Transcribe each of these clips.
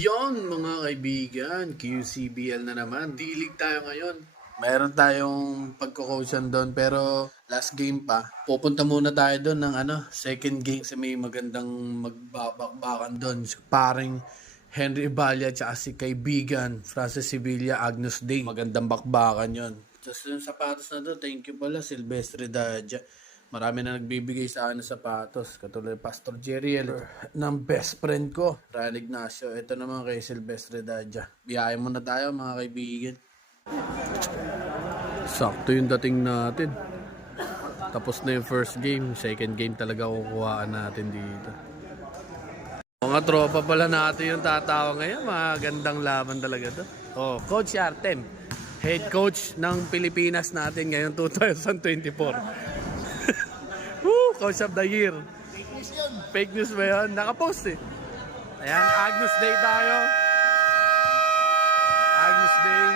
Yon mga kaibigan, QCBL na naman. D-League tayo ngayon. Mayroon tayong pagko-coachan doon pero last game pa. Pupunta muna tayo doon ng second game kasi may magandang magbabakbakan doon. Paring Henry Ibalia at si kaibigan Francis Sevilla, Agnus Dei. Magandang bakbakan yon. Just yung sapatos na doon, thank you pala Silvestre Daja. Marami na nagbibigay sa akin ng sapatos. Katulad Pastor Jeriel ng best friend ko, Ryan Ignacio. Ito naman kay Silvestre Daja. Biyahe muna tayo mga kaibigan. Sakto yung dating natin. Tapos na yung first game. Second game talaga kukuhaan natin dito. Mga tropa pala natin yung tatawa ngayon. Magandang laban talaga to. Oh, Coach Artem, head coach ng Pilipinas natin ngayon 2024. Coach of the year. Fake news yun. Fake news ba yun? Nakapost eh. Ayan, Agnus Dei tayo. Agnus Dei.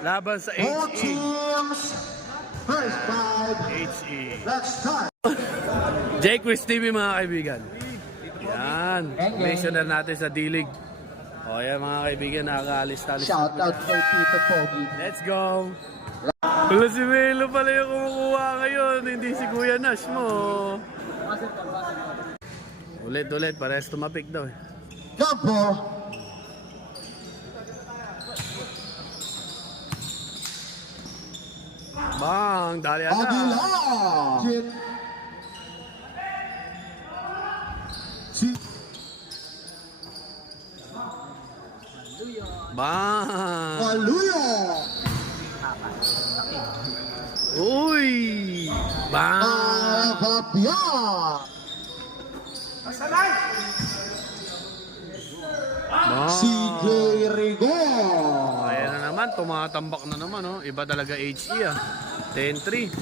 Laban sa All HE. teams, first five. HE. Let's start. J. Chris TV mga kaibigan. Yan. Commissioner natin sa D-League. O yan mga kaibigan, nakakaalis-talis. Shout out kay Tito Pogi. Let's go. Wala si Melo pala yung kumukuha ngayon, hindi si Kuya Nash mo. Ulit, parehas tumapik daw eh. Campo. Bang, dali ata. Aguilar. Jit. Si. Bang. Aluyo. Uy. Bang. Papia. Bang. Si Rigo. Ayan na naman, tumatambak na naman oh. Iba talaga HE ah. 10-3.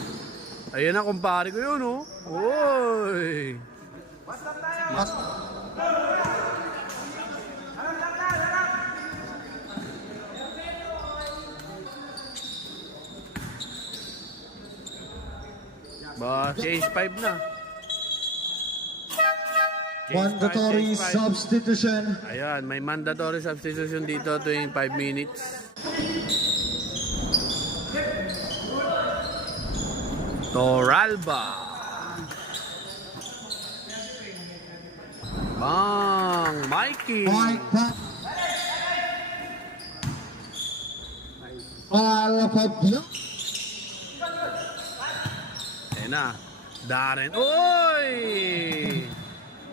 Ayan na, kumpare ko yun oh. Uy. Ba, change 5 na. Mandatory Change five. substitution. Ayan, may mandatory substitution dito tuwing 5 minutes. Toralba. Bang, Mikey. Mike Pat. Alphabia. Ayan na. Darren. Uy!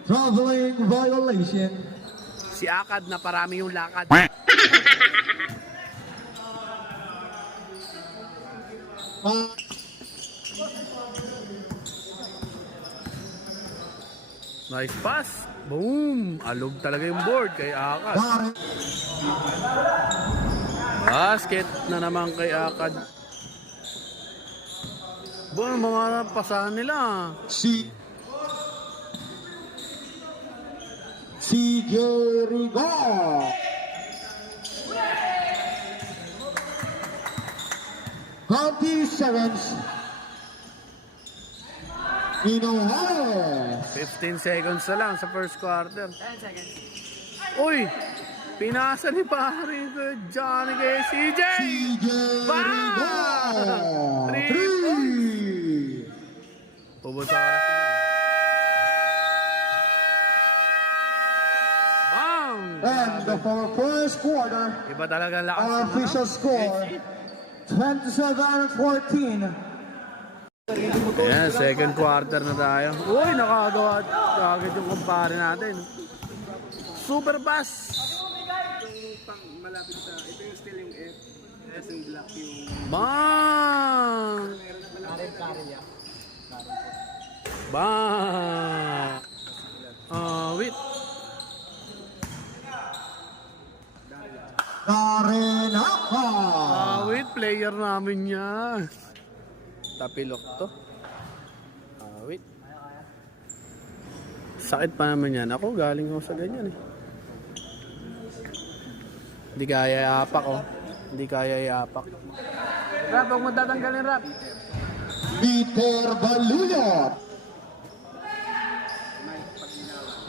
Traveling violation. Si Akad na parami yung lakad. Nice pass. Boom! Alog talaga yung board kay Akad. Darren. Basket na naman kay Akad. Boom, mga pasahan nila. Si Rigo. 20 seconds. Inoue. 15 seconds na lang sa first quarter. 10 seconds. Uy! Pinasa ni pare ko Johnny kay CJ! CJ Rigo. 3. Ubod sa oras na. Bang! And for first quarter, Iba talaga ang lakas. our ng official score, 27-14. Ayan, second quarter na tayo. Uy, nakagawa agad yung kumpare natin. Super pass! Malapit sa, ito yung still yung F, S and black yung Bang! Bang! Wait. Karenaka. Wait, player namin yan. Tapilok to. Wait. Sakit pa naman yan. Ako, galing ako sa ganyan eh. Hindi kaya iapak oh. Hindi kaya iapak. Rap, huwag mo tatanggalin Rap. Peter Baluyot.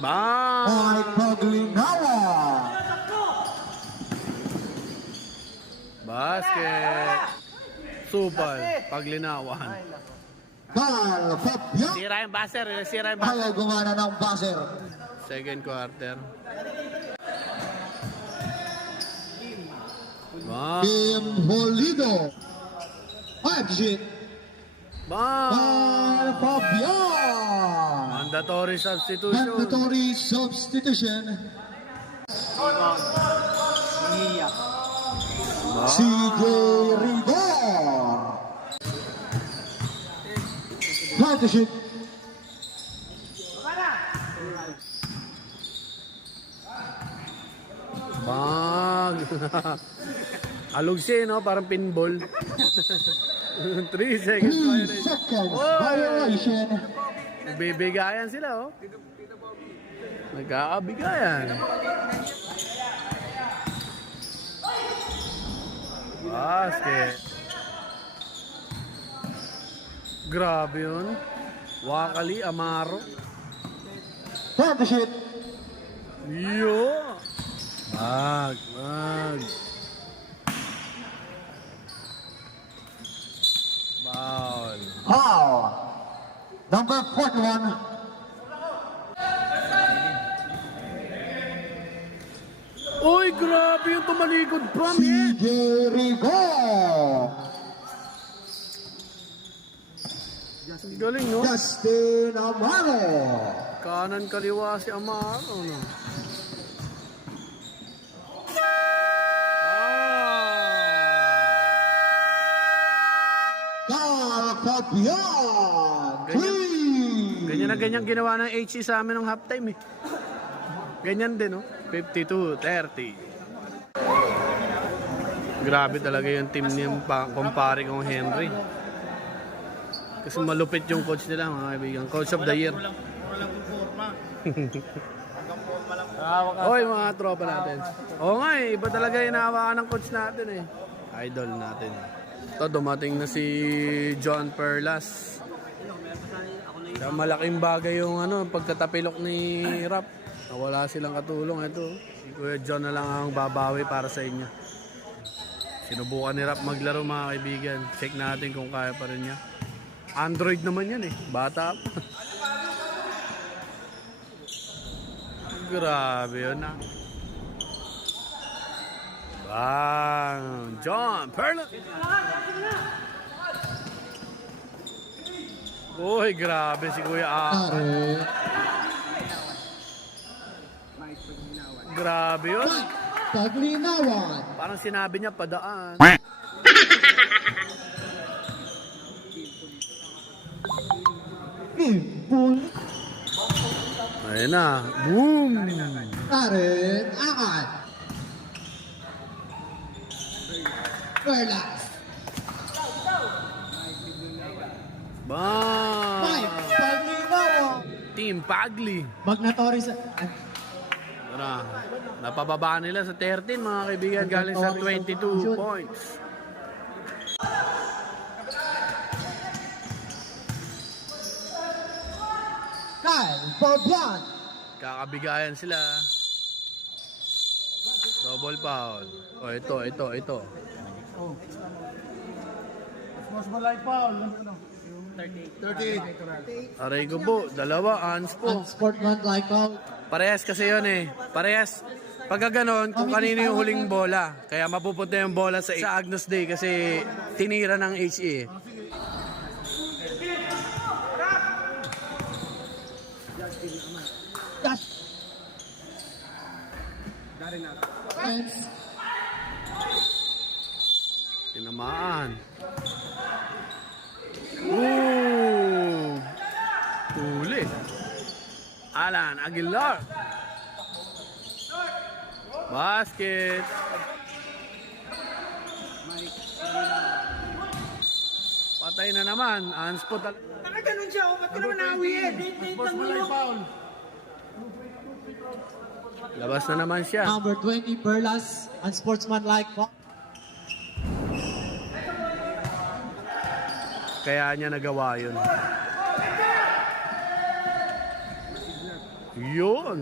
Bang! Mike Paglinawa. Basket. Supal. Paglinawan. Cal Fabian. Sira yung buzzer. Sira yung buzzer. Ayaw gumana ng buzzer. Second quarter. Bang! Team Holido. 5 shit. Bang! Cal Fabian. Mandatory substitution. Mandatory substitution. CJ Rigor. 5 shit. Bang! Alog siya, no? Parang pinball. 3 seconds 3 violation. seconds Oy! violation. Nagbibigayan sila, oh. Nagkakabigayan. Basket. Grabe yun. Wakali, Amaro. 5 shit. Yo! Mag. Foul. Foul. Number 41. Uy, grabe yung tumalikod pa, man. CJ Rigor. Galing, no? Justin Amaro. Kanan kaliwa si Amaro, no? Cal Fabian. Ganyan. 3. Ganyan na ganyan ginawa ng HC sa amin ng halftime, eh. Ganyan din, no? 52-30. Grabe talaga yung team niyang kumpare kong Henry. Kasi malupit yung coach nila, mga kaibigan. Coach of the year. Oy, mga tropa natin. Oo nga, eh. Iba talaga yung nahawakan ng coach natin, eh. Idol natin. Ito, dumating na si John Perlas. Kaya malaking bagay yung pagtatapilok ni Rap. Wala silang katulong. Ito, si Kuya John na lang ang babawi para sa inyo. Sinubukan ni Rap maglaro, mga kaibigan. Check natin kung kaya pa rin niya. Android naman yan, eh. Bata pa. Grabe yun, ah. Bang! John Perlas! Uy, grabe si Kuya A. Grabe yun. Paglinawan. Parang sinabi niya, padaan. Impul. Ayun na. Boom! Aren Akad. Perlas. Bang! 5. Paglinawan. Team Pagli. Magnatory sa... Na, napababa nila sa 13, mga kaibigan, galing sa 22 points. Cal Fabian. Kakabigayan sila. Double foul. O, ito. Mas malay foul. 38. Aray ko po, dalawa, ans po. Unsportsmanlike foul. Parehas kasi yun, eh. Parehas. Pagka ganon, kung kanino yung huling bola. Kaya mapupunta yung bola sa Agnus Day kasi tinira ng HE. Friends. Tinamaan. Ooh! Huli. Alan Aguilar. Basket. Patay na naman. Anspo Nakaganon siya, ba't ka naman nawiin? Mas malay foul. labas na naman siya. Number 20, Perlas. Unsportsmanlike foul. Kaya niya nagawa yun. Yun.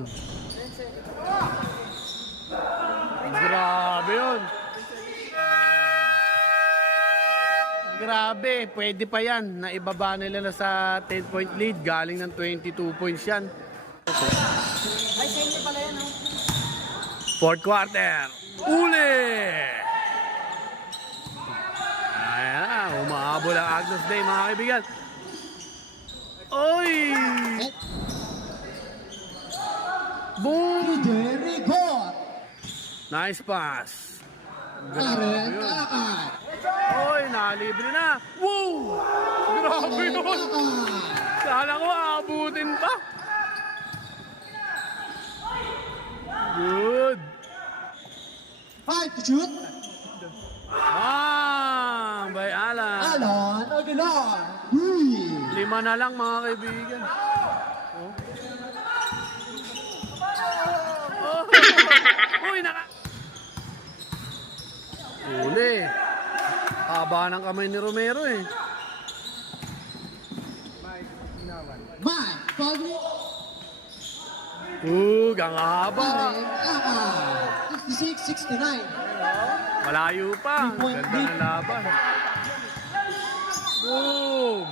Grabe yun. Grabe, pwede pa yan. Naibaba nila na sa 10-point lead. Galing ng 22 points yan. Fourth quarter. Uli! Ayan, umahabol ang Agnus Day, mga kaibigan. Oy! Boom! Jericho. Nice pass. Karen Akad. Oy, nalibre na. Woo! Grabe yun. Kala ko aabutin pa. Good. 5 to shoot. Bang! By Alan. Alon Aguilar. 3. 5 na lang, mga kaibigan. Oh. Oh. Uy, naka... Uli. Haba ng kamay ni Romero eh. Mike Pagli. Ang haba. Karen Akad. 56-69. Malayo pa. Three-point Ganda lead. ng laban. Boom!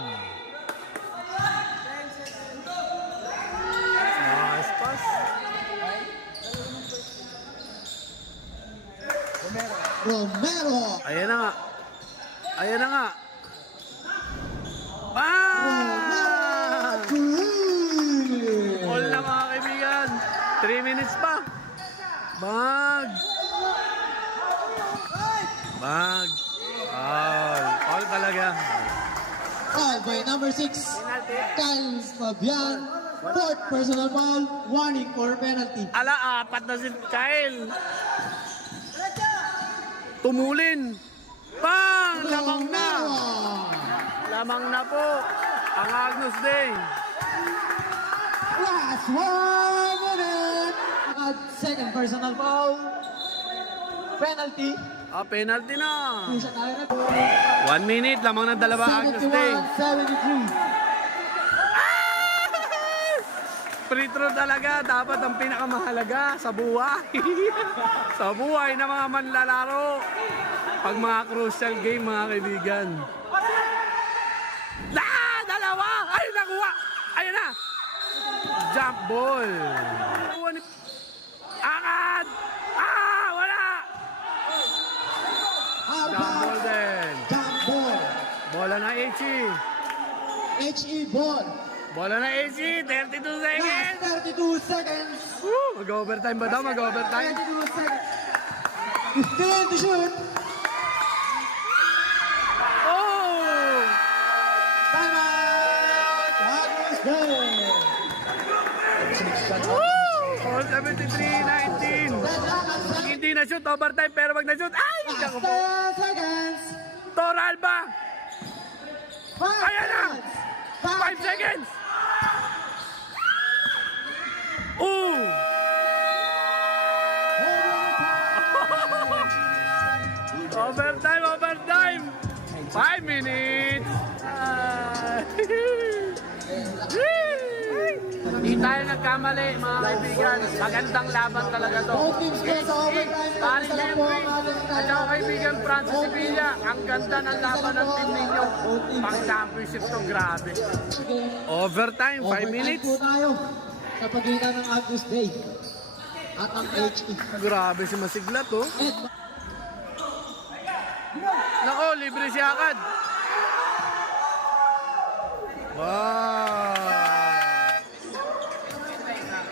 Nice pass. Romero. Ayan na nga. Ayan na nga. Bang! All na, mga kaibigan. 3 minutes pa. Bag. Bag. All talaga. Foul by number 6. Kyle Fabian. Fourth personal foul. Warning for penalty. Ala, 4 na si Kyle. Tumulin. Bang! Lamang na. Lamang na po. Ang Agnus Day. Last 1 minute. At second personal foul. Penalty. Penalty na. Pusa tayo na. 1 minute. Lamang ng dalawa Agnus Day. 71-73. Free throw talaga. Dapat ang pinakamahalaga sa buhay. Sa buhay ng mga manlalaro. Pag mga crucial game, mga kaibigan. Dalawa! Ay, nakuha! Ayan na! Jump ball. Akad! Wala! Jump ball din. Jump ball. Bola na Echi. HE ball. Bola na Echi. 32 seconds. Last 32 seconds. Mag-overtime ba daw? Mag-overtime? 32 seconds. 15 to shoot. Oh! Time out. Agnus Day. All 73-19. Hindi na shoot, overtime, pero pag na-shoot, ay! Last Naku po. 10 seconds. Toralba! 5 Ayan na! seconds. 5 seconds! Ooh! Overtime! 5 minutes! Hindi tayo nagkamali, mga kaibigan. Magandang laban talaga to. Both teams go sa overtime. Paring Henry at saka kaibigan Francis Sevilla. Ang ganda ng laban ng team ninyo. Pang-championship to, grabe. Overtime, 5 minutes. po tayo sa pagitan ng Agnus Day at ang HE. Grabe si Masigla to. Ed, Nako, libre si Akad. Wow!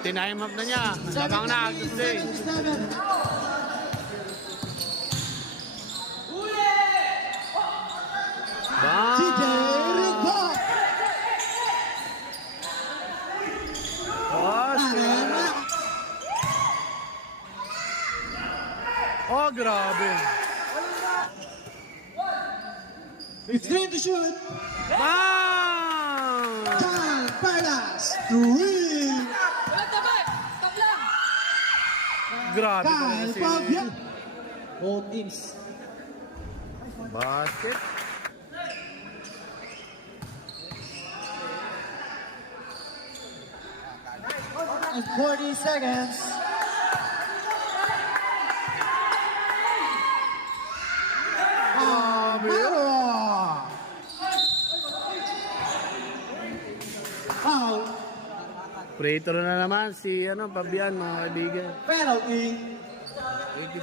Tinime up na niya. Lamang na Agnus Day. 77. Bang! Si Jericho. Basket. Oh, grabe. 15 to shoot. Bang! John Perlas to win. Grabe Kyle talaga si Fabian. Both teams. Basket. And 40 seconds. Romero. Free throw na naman si Fabian, mga kaibigan. Penalty.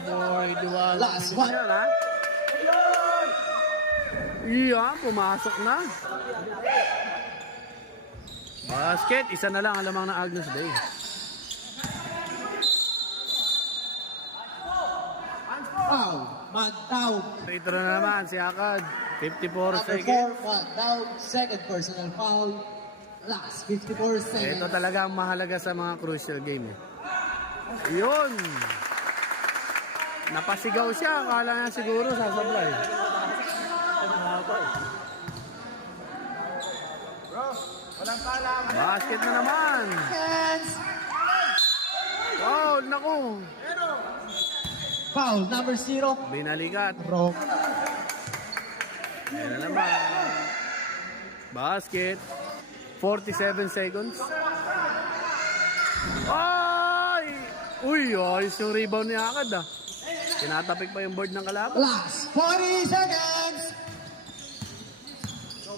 84, 81. Last one. Iya, pumasok na. Basket, isa na lang alamang ng Agnus Day. Foul. Magdaw. Free throw na naman si Akad. 54 Number seconds. 4, Magdaw. Second personal foul. Last 54 seconds. Ito talaga ang mahalaga sa mga crucial game. Yun. Napasigaw siya. Akala niya siguro sasablay. Basket na naman. Hands. Oh, naku. Foul. Number 0. Binalikat. Wrong. Ayan na naman. Basket. 47 seconds. Ay! Uy, ayos yung rebound ni Akad ah. Tinatapik pa yung board ng kalaban. Last 40 seconds.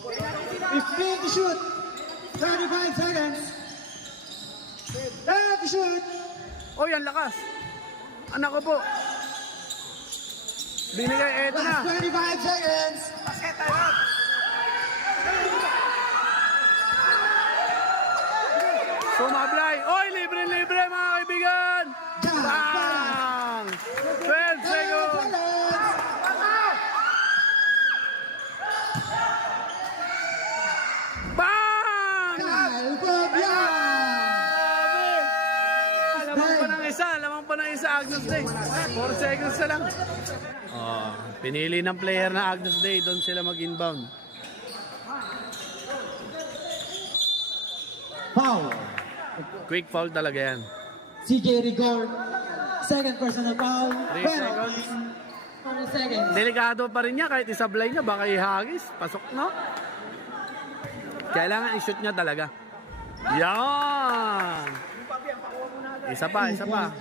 15 to shoot. 35 seconds. 10 to shoot. Uy, ang lakas. Anak ko po. Binigay, eto na. Last 25 seconds. Sumablay. Oy, libre-libre mga kaibigan. Bang! 12 seconds. Bang! Kyle Fabian. Lamang pa ng isa, Agnus Day. 4 seconds na lang. Oh, pinili ng player na Agnus Day, doon sila mag-inbound. Foul. Quick foul talaga yan. CJ Rigor. Second personal foul. 3 Penalty. seconds. 20 seconds. Delikado pa rin niya kahit isablay niya, baka ihagis. Pasok, no? Kailangan i-shoot niya talaga. Yan! Isa pa, isa pa.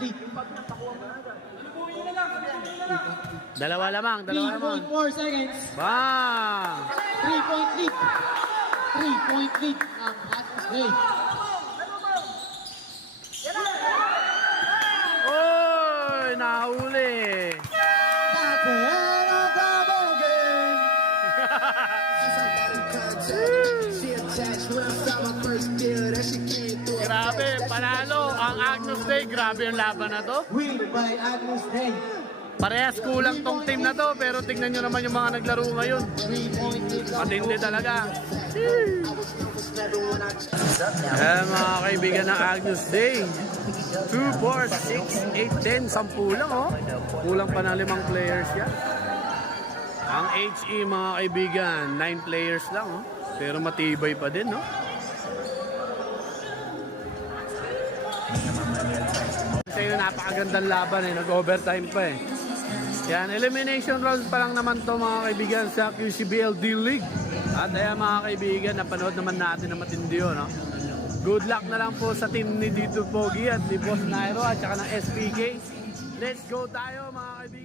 Dalawa lamang, dalawa lamang. 3.4 seconds. Bang! 3-point lead. 3-point lead ng Agnus Day. Oy! Nahuli! At the end of the ball game. Grabe, panalo ang Agnus Day. Grabe yung laban na to. Win by Agnus Day. Parehas kulang tong team na to, pero tignan nyo naman yung mga naglaro ngayon. 3-point lead. Matindi talaga. Ayan mga kaibigan ng Agnus Day. 2, 4, 6, 8, 10, 10 lang oh. Kulang pa na 5 players yan. Ang HE mga kaibigan, 9 players lang oh. Pero matibay pa din no. Kasi napakagandang laban eh, nag-overtime pa eh. Yan, elimination round pa lang naman to mga kaibigan sa QCBL D-League. At ayan mga kaibigan, napanood naman natin na matindi yun. No? Good luck na lang po sa team ni Dito Pogi at ni Boss Nairo at saka ng SPK. Let's go tayo mga kaibigan.